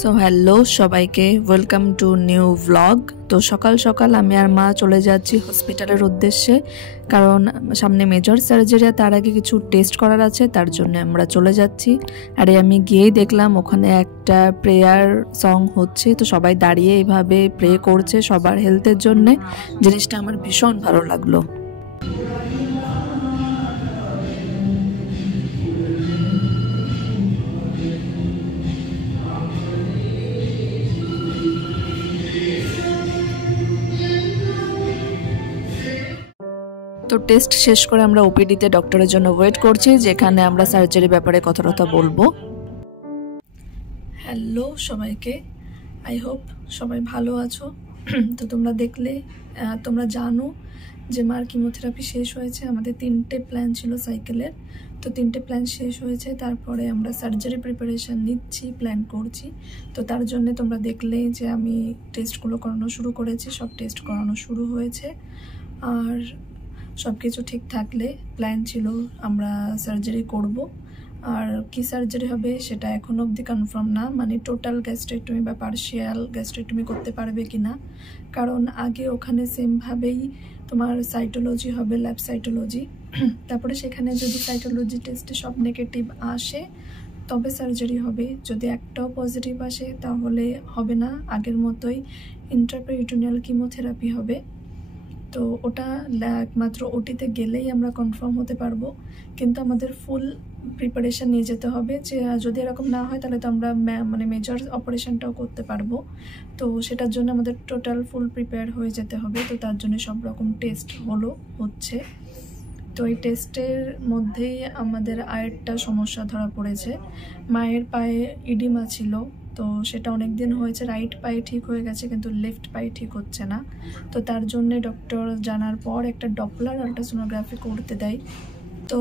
So hello সবাইকে, welcome to new blog. তো সকাল সকাল আমি আর মা চলে যাচ্ছি হসপিটালের উদ্দেশ্যে, কারণ সামনে মেজর সার্জারি, তার আগে কিছু টেস্ট করার আছে, তার জন্য আমরা চলে যাচ্ছি। আরে আমি গিয়েই দেখলাম ওখানে একটা প্রেয়ার সং হচ্ছে, তো সবাই দাঁড়িয়ে এইভাবে প্রে করছে সবার হেলথের জন্যে। জিনিসটা আমার ভীষণ ভালো লাগলো। তো টেস্ট শেষ করে আমরা ওপিডিতে ডক্টরের জন্য ওয়েট করছি, যেখানে আমরা সার্জারি ব্যাপারে কথা বলবো। হ্যালো সবাইকে, আই হোপ সবাই ভালো আছো। তো তোমরা দেখলে, তোমরা জানো যে মার কিমোথেরাপি শেষ হয়েছে। আমাদের 3টে প্ল্যান ছিল সাইকেলের, তো 3টে প্ল্যান শেষ হয়েছে। তারপরে আমরা সার্জারি প্রিপারেশান নিচ্ছি, প্ল্যান করছি। তো তার জন্য তোমরা দেখলে যে আমি টেস্টগুলো করানো শুরু করেছি, সব টেস্ট করানো শুরু হয়েছে। আর সব কিছু ঠিক থাকলে প্ল্যান ছিল আমরা সার্জারি করব। আর কি সার্জারি হবে সেটা এখনো অবধি কনফার্ম না, মানে টোটাল গ্যাস্ট্রেক্টমি বা পার্শিয়াল গ্যাস্ট্রেক্টমি করতে পারবে কি না। কারণ আগে ওখানে সেমভাবেই তোমার সাইটোলজি হবে, ল্যাব সাইটোলজি। তারপরে সেখানে যদি সাইটোলজি টেস্টে সব নেগেটিভ আসে তবে সার্জারি হবে। যদি একটাও পজিটিভ আসে তাহলে হবে না, আগের মতোই ইন্ট্রাপেরিটোনিয়াল কিমোথেরাপি হবে। তো ওটা একমাত্র ওটিতে গেলেই আমরা কনফার্ম হতে পারবো, কিন্তু আমাদের ফুল প্রিপারেশান নিয়ে যেতে হবে যে যদি এরকম না হয় তাহলে তো আমরা মানে মেজর অপারেশনটাও করতে পারবো। তো সেটার জন্য আমাদের টোটাল ফুল প্রিপেয়ার হয়ে যেতে হবে। তো তার জন্য সব রকম টেস্ট হচ্ছে। তো এই টেস্টের মধ্যেই আমাদের আরেকটা সমস্যা ধরা পড়েছে। মায়ের পায়ে ইডিমা ছিল, তো সেটা অনেক দিন হয়েছে। রাইট পায়ে ঠিক হয়ে গেছে, কিন্তু লেফট পায়ে ঠিক হচ্ছে না। তো তার জন্যে ডক্টর জানার পর একটা ডপলার আল্ট্রাসোনোগ্রাফি করতে দেয়। তো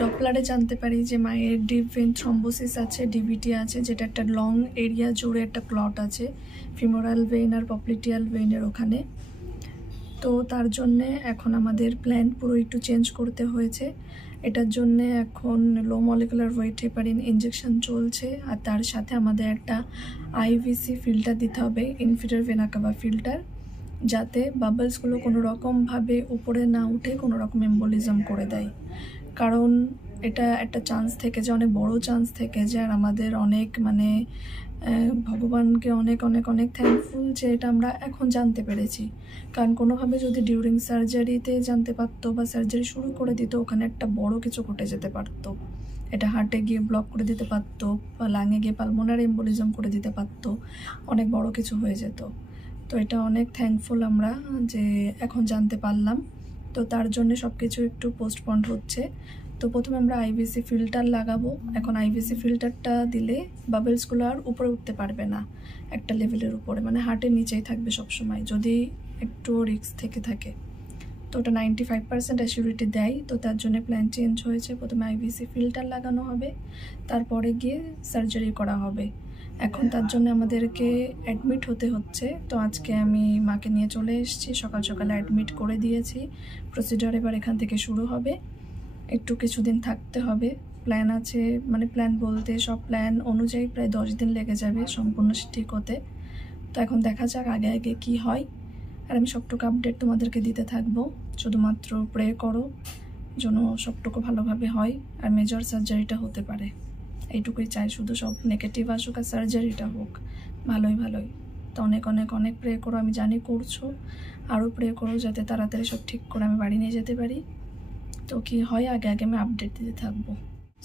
ডপলারে জানতে পারি যে মায়ের ডিপ ভেন থ্রম্বোসিস আছে, ডিভিটি আছে, যেটা একটা লং এরিয়া জুড়ে একটা ক্লট আছে ফিমোরাল ভেইন আর পপ্লিটিয়াল ভেইনের ওখানে। তো তার জন্যে এখন আমাদের প্ল্যান পুরো একটু চেঞ্জ করতে হয়েছে। এটার জন্যে এখন লো মলিকুলার ওয়েট হেপারিন ইঞ্জেকশন চলছে, আর তার সাথে আমাদের একটা আইভিসি ফিল্টার দিতে হবে, ইনফিরিয়র ভেনা কাভা ফিল্টার, যাতে বাবলসগুলো কোনো রকমভাবে উপরে না উঠে কোনো রকম এম্বোলিজম করে দেয়। কারণ এটা একটা চান্স থেকে যে, অনেক বড় চান্স থেকে যে, আর আমাদের অনেক মানে ভগবানকে অনেক অনেক অনেক থ্যাঙ্কফুল যে এটা আমরা এখন জানতে পেরেছি। কারণ কোনোভাবে যদি ডিউরিং সার্জারিতে জানতে পারতো বা সার্জারি শুরু করে দিত, ওখানে একটা বড় কিছু ঘটে যেতে পারতো। এটা হার্টে গিয়ে ব্লক করে দিতে পারতো, বা লাঙে গিয়ে পালমোনারি এম্বোলিজম করে দিতে পারতো, অনেক বড় কিছু হয়ে যেত। তো এটা অনেক থ্যাঙ্কফুল আমরা যে এখন জানতে পারলাম। তো তার জন্য সব কিছু একটু পোস্টপন্ড হচ্ছে। তো প্রথমে আমরা আইভিসি ফিল্টার লাগাবো। এখন আইভিসি ফিল্টারটা দিলে বাবলসগুলো আর উপরে উঠতে পারবে না একটা লেভেলের উপরে, মানে হার্টের নিচেই থাকবে সবসময় যদি একটু রিস্ক থেকে থাকে। তো ওটা 95% অ্যাসিউরিটি দেয়। তো তার জন্য প্ল্যান চেঞ্জ হয়েছে, প্রথমে আইভিসি ফিল্টার লাগানো হবে, তারপরে গিয়ে সার্জারি করা হবে। এখন তার জন্য আমাদেরকে অ্যাডমিট হতে হচ্ছে। তো আজকে আমি মাকে নিয়ে চলে এসেছি, সকাল সকালে অ্যাডমিট করে দিয়েছি। প্রসিডিওর এবার এখান থেকে শুরু হবে, একটু কিছুদিন থাকতে হবে। প্ল্যান আছে, মানে প্ল্যান বলতে সব প্ল্যান অনুযায়ী প্রায় 10 দিন লেগে যাবে সম্পূর্ণ ঠিক হতে। তো এখন দেখা যাক আগে আগে কি হয়, আর আমি সবটুকু আপডেট তোমাদেরকে দিতে থাকবো। শুধুমাত্র প্রে করো যেন সবটুকু ভালোভাবে হয় আর মেজর সার্জারিটা হতে পারে, এইটুকুই চাই। শুধু সব নেগেটিভ আসুক আর সার্জারিটা হোক ভালোই। তো অনেক অনেক অনেক প্রে করো, আমি জানি করছো, আরও প্রে করো যাতে তাড়াতাড়ি সব ঠিক করে আমি বাড়ি নিয়ে যেতে পারি। তো কি হয় আগে আগে আমি আপডেট দিতে থাকবো।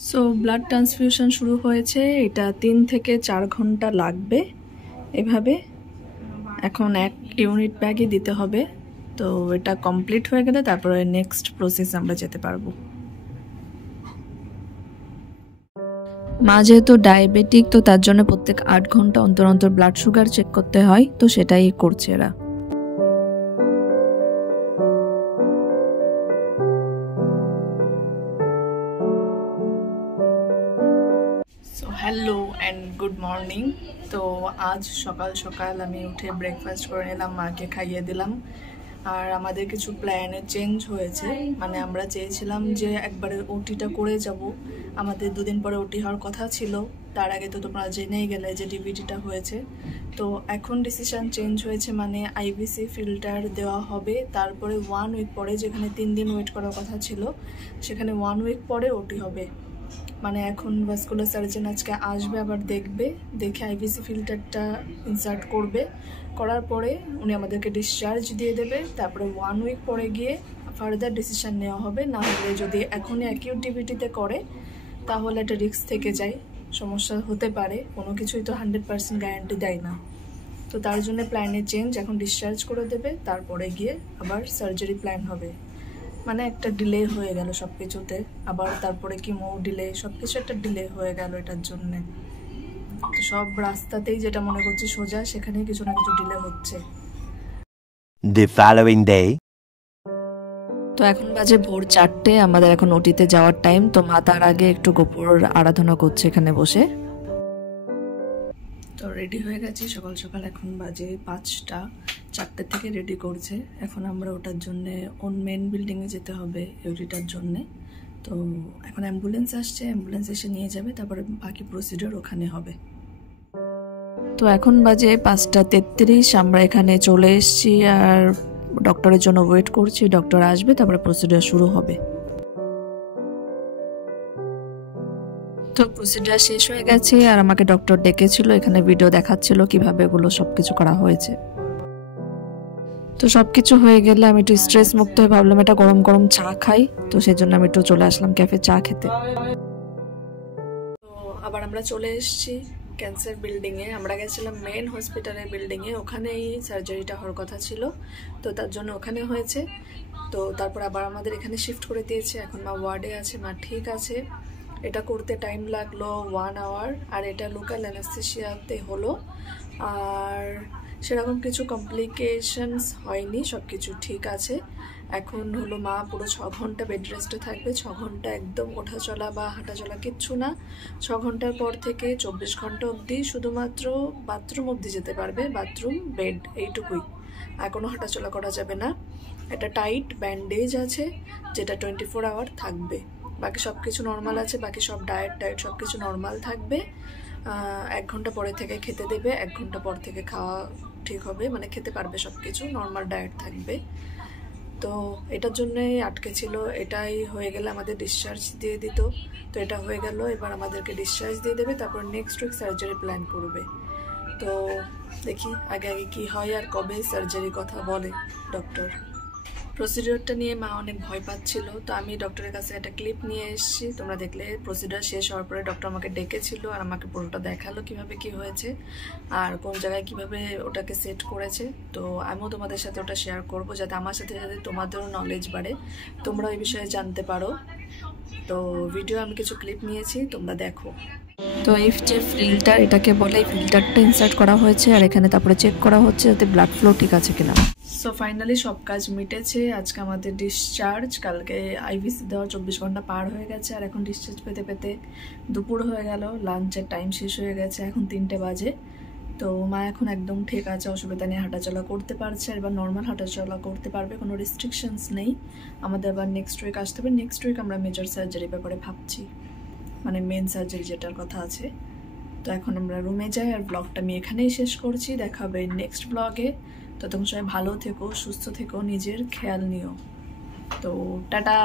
সো ব্লাড ট্রান্সফিউশন শুরু হয়েছে, এটা 3 থেকে 4 ঘন্টা লাগবে এভাবে। এখন 1 ইউনিট ব্যাগই দিতে হবে। তো এটা কমপ্লিট হয়ে গেলে তারপরে নেক্সট প্রসেস আমরা যেতে পারবো। মা যেহেতু ডায়াবেটিক, তো তার জন্য প্রত্যেক 8 ঘন্টা অন্তর অন্তর ব্লাড সুগার চেক করতে হয়, তো সেটাই করছে এরা। Hello and good morning. তো আজ সকাল সকাল আমি উঠে ব্রেকফাস্ট করে নিলাম, মাকে খাইয়ে দিলাম। আর আমাদের কিছু প্ল্যানে চেঞ্জ হয়েছে, মানে আমরা চেয়েছিলাম যে একবারে ওটিটা করে যাব, আমাদের 2 দিন পরে ওটি হওয়ার কথা ছিল। তার আগে তো তোমরা জেনেই গেলে যে ডিভিটিটা হয়েছে। তো এখন ডিসিশন চেঞ্জ হয়েছে, মানে আইভিসি ফিল্টার দেওয়া হবে, তারপরে 1 উইক পরে, যেখানে 3 দিন ওয়েট করার কথা ছিল সেখানে 1 উইক পরে ওটি হবে। মানে এখন ভাস্কুলার সার্জন আজকে আসবে, আবার দেখে আইভিসি ফিল্টারটা ইনসার্ট করবে, করার পরে উনি আমাদেরকে ডিসচার্জ দিয়ে দেবে। তারপরে 1 উইক পরে গিয়ে ফার্দার ডিসিশন নেওয়া হবে। না হলে যদি এখনই অ্যাকিউট ডিভিটিতে করে তাহলে একটা রিস্ক থেকে যায়, সমস্যা হতে পারে, কোনো কিছুই তো 100% গ্যারান্টি দেয় না। তো তার জন্য প্ল্যানের চেঞ্জ, এখন ডিসচার্জ করে দেবে, তারপরে গিয়ে আবার সার্জারি প্ল্যান হবে। মানে একটা ডিলে হয়ে গেল সব কিছুতে, আবার তারপরে কিমো ডিলে, সব কিছু একটা ডিলে হয়ে গেল এটার জন্যে। তো সব রাস্তাতেই যেটা মনে করছি সোজা, সেখানেই কিছু না কিছু ডিলে হচ্ছে। The following day. তো এখন বাজে ভোর 4টে, আমাদের এখন ওটিতে যাওয়ার টাইম। তো মা তার আগে একটু গোপুর আরাধনা করছে এখানে বসে। তো রেডি হয়ে গেছি সকাল সকাল, এখন বাজে 5টা, 4টে থেকে রেডি করছে। এখন আমরা ওটার জন্যে মেন বিল্ডিংয়ে যেতে হবে ওটিটার জন্যে। তো এখন অ্যাম্বুলেন্স আসছে, অ্যাম্বুলেন্স এসে নিয়ে যাবে, তারপরে বাকি প্রসিডিওর ওখানে হবে। তো এখন বাজে 5টা 33, আমরা এখানে চলে এসেছি আর ডক্টরের জন্য ওয়েট করছি। ডক্টর আসবে, তারপরে প্রসিডিওর শুরু হবে। তো প্রসিডিওর শেষ হয়ে গেছে আর আমাকে ডক্টর ডেকেছিল, এখানে ভিডিও দেখাচ্ছিল কিভাবে এগুলো সবকিছু করা হয়েছে। তো সবকিছু হয়ে গেলে আমি একটু স্ট্রেস মুক্ত হয়ে ভাবলাম এটা গরম গরম চা খাই, তো সেই জন্য আমি একটু চলে আসলাম ক্যাফে চা খেতে। তো আবার আমরা চলে এসেছি ক্যান্সার বিল্ডিংয়ে। আমরা গেছিলাম মেন হসপিটালের বিল্ডিংয়ে, ওখানেই সার্জারিটা হওয়ার কথা ছিল, তো তার জন্য ওখানে হয়েছে। তো তারপর আবার আমাদের এখানে শিফট করে দিয়েছে, এখন মা ওয়ার্ডে আছে, মা ঠিক আছে। এটা করতে টাইম লাগলো 1 আওয়ার, আর এটা লোকাল অ্যানেস্থেশিয়াতে হলো, আর সেরকম কিছু কমপ্লিকেশনস হয়নি, সব কিছু ঠিক আছে। এখন হলো মা পুরো 6 ঘন্টা বেড রেস্টে থাকবে, 6 ঘন্টা একদম ওঠা চলা বা হাঁটা চলা কিচ্ছু না। 6 ঘন্টার পর থেকে 24 ঘন্টা অবধি শুধুমাত্র বাথরুম অবধি যেতে পারবে, বাথরুম বেড এইটুকুই, আর কোনো হাঁটাচলা করা যাবে না। একটা টাইট ব্যান্ডেজ আছে যেটা 24 আওয়ার থাকবে, বাকি সব কিছু নর্মাল আছে, বাকি সব ডায়েট সব কিছু নর্মাল থাকবে। 1 ঘন্টা পরে থেকে খেতে দেবে, 1 ঘন্টা পর থেকে খাওয়া ঠিক হবে, মানে খেতে পারবে, সব কিছু নর্মাল ডায়েট থাকবে। তো এটার জন্যই আটকে ছিল, এটাই হয়ে গেলে আমাদের ডিসচার্জ দিয়ে দিত। তো এটা হয়ে গেল, এবার আমাদেরকে ডিসচার্জ দিয়ে দেবে, তারপর নেক্সট উইক সার্জারি প্ল্যান করবে। তো দেখি আগে আগে কী হয় আর কবে সার্জারির কথা বলে ডক্টর। প্রসিডিওরটা নিয়ে মা অনেক ভয় পাচ্ছিল, তো আমি ডক্টরের কাছে একটা ক্লিপ নিয়ে এসেছি, তোমরা দেখলে। প্রসিডিওর শেষ হওয়ার পরে ডক্টর আমাকে ডেকেছিল আর আমাকে পুরোটা দেখালো কিভাবে কি হয়েছে আর কোন জায়গায় কিভাবে ওটাকে সেট করেছে। তো আমিও তোমাদের সাথে ওটা শেয়ার করব, যাতে আমার সাথে সাথে তোমাদেরও নলেজ বাড়ে, তোমরা এই বিষয়ে জানতে পারো। তো ভিডিও আমি কিছু ক্লিপ নিয়েছি, তোমরা দেখো। তো এই যে ফিল্টার, এটাকে বলে, এই ফিল্টারটা ইনসার্ট করা হয়েছে আর এখানে তারপরে চেক করা হচ্ছে যাতে ব্লাড ফ্লো ঠিক আছে কিনা। সো ফাইনালি সব কাজ মিটেছে, আজকে আমাদের ডিসচার্জ। কালকে আইভিসি দেওয়ার 24 ঘন্টা পার হয়ে গেছে, আর এখন ডিসচার্জ পেতে পেতে দুপুর হয়ে গেল, লাঞ্চের টাইম শেষ হয়ে গেছে, এখন 3টে বাজে। তো মা এখন একদম ঠিক আছে, অসুবিধা নেই, হাঁটাচলা করতে পারছে, এবার নর্মাল হাঁটাচলা করতে পারবে, কোনো রেস্ট্রিকশনস নেই। আমাদের আবার নেক্সট উইক আসতে হবে, নেক্সট উইক আমরা মেজর সার্জারির ব্যাপারে ভাবছি, মানে মেন সার্জারি যেটার কথা আছে। তো এখন আমরা রুমে যাই, আর ব্লগটা আমি এখানেই শেষ করছি, দেখা হবে নেক্সট ব্লগে। তো তোমরা সবাই ভালো থেকো, সুস্থ থেকো, নিজের খেয়াল নিও। তো টাটা।